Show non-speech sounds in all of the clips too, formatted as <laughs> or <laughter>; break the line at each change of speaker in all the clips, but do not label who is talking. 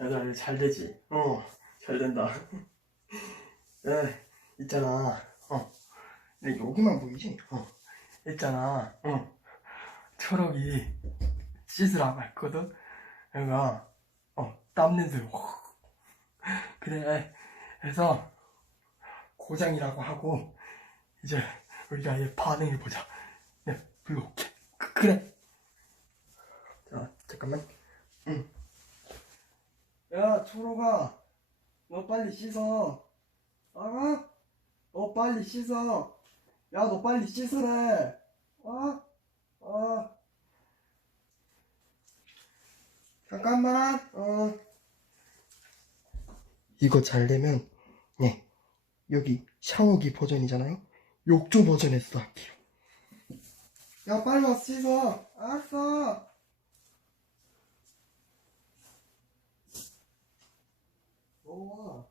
얘들아, 잘 되지? 어, 잘 된다. <laughs> 에, 있잖아. 어, 내 여기만 보이지? 어, 있잖아. 어, 초록이 씻으라고 했거든? 얘가, 어, 땀 냄새를 확. 그래, 그래서, 고장이라고 하고, 이제, 우리가 얘 반응을 보자. 네, 불러올게. 그, 그래. 자, 잠깐만. 응. 야, 초록아. 너 빨리 씻어. 알아? 너 빨리 씻어. 야, 너 빨리 씻으래. 어? 어. 잠깐만. 어. 이거 잘 되면, 네. 여기 샤워기 버전이잖아요? 욕조 버전에서 할게요. 야, 빨리 와서 씻어. 알았어. 어,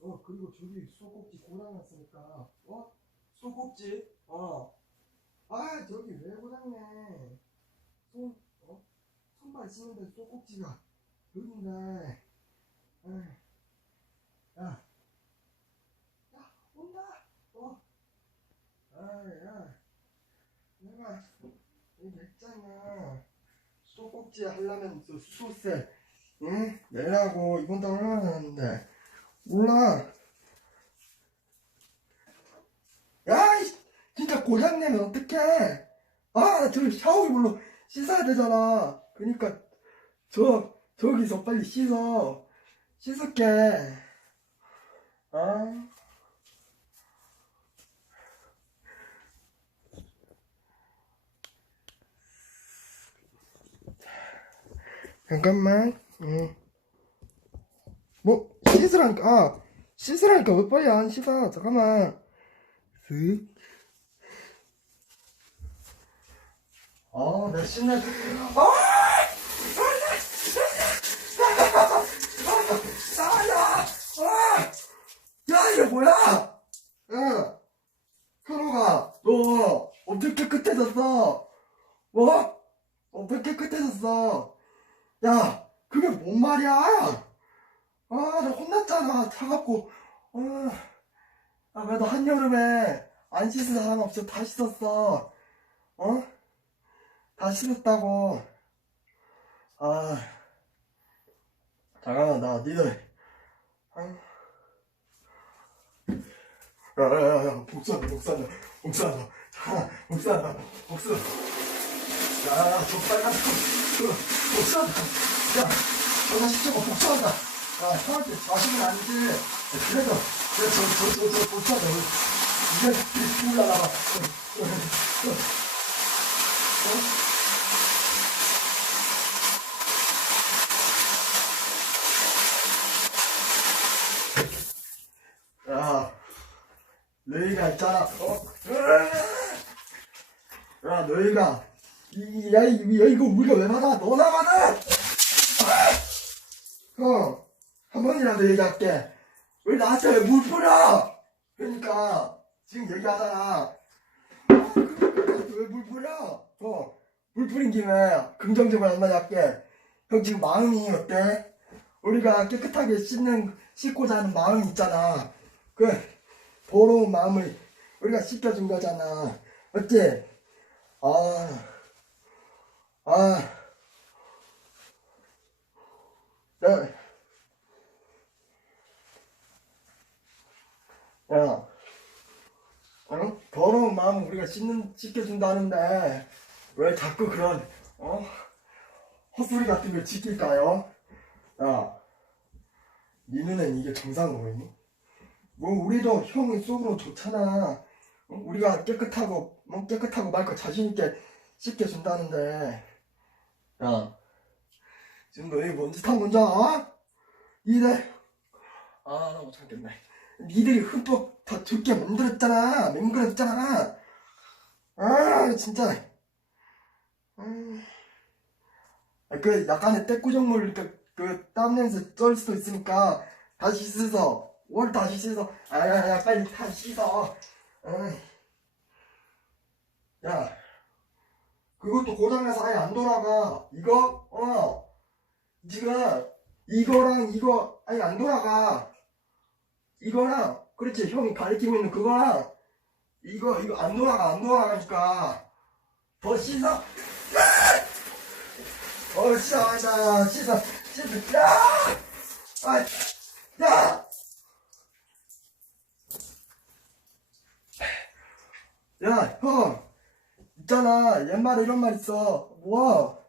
어, 그리고 저기 소꼭지 고장 났으니까, 어? 소꼭지? 어. 아, 저기 왜 고장내? 손, 어? 손발 씻는데 소꼭지가 여긴데. 야. 야, 온다! 어. 아, 야. 내가, 이 맥장이야. 소꼭지 하려면 저 수소세, 응? 내라고 이번 달 얼마나 나왔는데? 몰라. 야 이, 진짜 고장내면 어떡해? 아저 샤워기 물로 씻어야 되잖아. 그니까 저 저기서 빨리 씻어. 씻을게. 아. 잠깐만 응. 뭐 씻으라니까 아 씻으라니까 왜 빨리 안 씻어 잠깐만 슥 아, 나 씻네. 아! 아, 야! 아! 야, 이게 뭐야? 응. 현호가, 너, 엄청 깨끗해졌어. 뭐? 엄청 깨끗해졌어. 야, 그게 뭔 말이야? 아, 나 혼났잖아. 차갑고. 아, 아, 그래도 한여름에 안 씻은 사람 없어. 다 씻었어. 어? 다 씻었다고. 아, 잠깐만, 나 니들. 아. 야, 야, 야, 야, 복수한다, 복수한다, 복수한다. 자, 복수한다, 복수. 야, 저 빨간 거, 복수한다. 야, 저거 진짜 복수한다. 야, 형한테 자신은 아니지. 그래도, 그래, 저, 저, 저, 저, 복수한다. 이게, 이게 올라가봐. 야, 너희가 있잖아. 어? 야, 너희가, 이, 야, 이, 야, 이거 우리가 왜 받아? 너나 받아! 형, 한 번이라도 얘기할게. 왜 나한테 왜 물 뿌려? 그러니까, 지금 얘기하잖아. 아, 그러니까 왜물 뿌려? 어, 물 뿌린 김에 긍정적으로 한마디 할게. 형 지금 마음이 어때? 우리가 깨끗하게 씻는, 씻고자 하는 마음이 있잖아. 그, 더러운 마음을 우리가 씻겨준 거잖아. 어때? 아, 아, 야, 야, 어? 더러운 마음을 우리가 씻는, 씻겨준다는데, 왜 자꾸 그런, 어? 헛소리 같은 걸 지킬까요? 야, 네 눈엔 이게 정상으로 보이니? 뭐, 우리도 형이 속으로 좋잖아. 어? 우리가 깨끗하고, 뭐, 깨끗하고 맑고 자신있게 씻겨준다는데, 야, 지금 너희 뭔짓한 건지 알아? 니들, 아, 나 못 참겠네. 니들이 흠뻑 다 죽게 만들었잖아. 맹그렸잖아. 아, 진짜. 음. 아, 그, 약간의 때꾸정물, 그, 그, 땀냄새 쩔 수도 있으니까, 다시 씻어. 뭘 다시 씻어. 아, 야, 야, 빨리 다시 씻어. 어이. 야, 그것도 고장나서 아예 안 돌아가. 이거, 어, 지금, 이거랑 이거 아니 안 돌아가 이거랑 그렇지 형이 가리키고 있는 그거랑 이거 이거 안 돌아가 안 돌아가니까 더 씻어 어 씻어 자 씻어 씻어 야 아, 야! 야, 형! 있잖아, 옛말에 이런 말 있어. 뭐?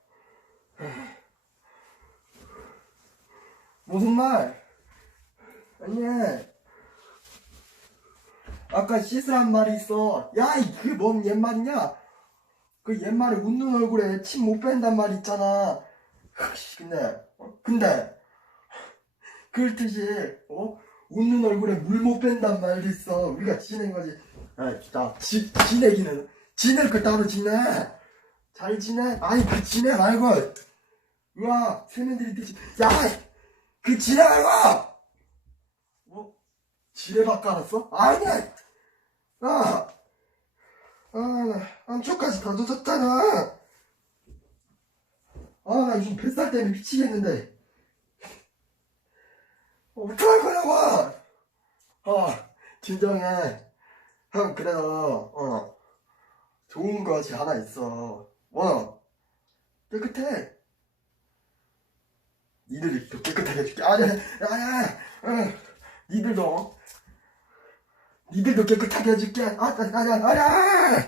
무슨 말? 아니, 아까 씻으란 말이 있어. 야, 이 그게 뭔 옛말이냐? 그 옛말에 웃는 얼굴에 침 못 뺀단 말 있잖아. 씨, 근데, 어? 근데, 그렇듯이, 어? 웃는 얼굴에 물 못 뺀단 말도 있어. 우리가 지낸 거지. 아, 지, 지내기는. 지낼 거 따로 지내. 잘 지내? 아니, 그 지내 말고. 우와, 세면들이 되지. 야! 그 지내 말고! 뭐? 지뢰박 깔았어? 아니야! 아! 아, 나 안쪽까지 다 젖었잖아! 아, 나 요즘 뱃살 때문에 미치겠는데. 어떡할 거냐고! 어, 진정해. 형, 그래도, 어, 좋은 것이 하나 있어. 뭐, 깨끗해. 니들이 더 깨끗하게 해줄게. 아니야, 아니야, 응. 니들도, 니들도 깨끗하게 해줄게. 아, 아니야, 아니야!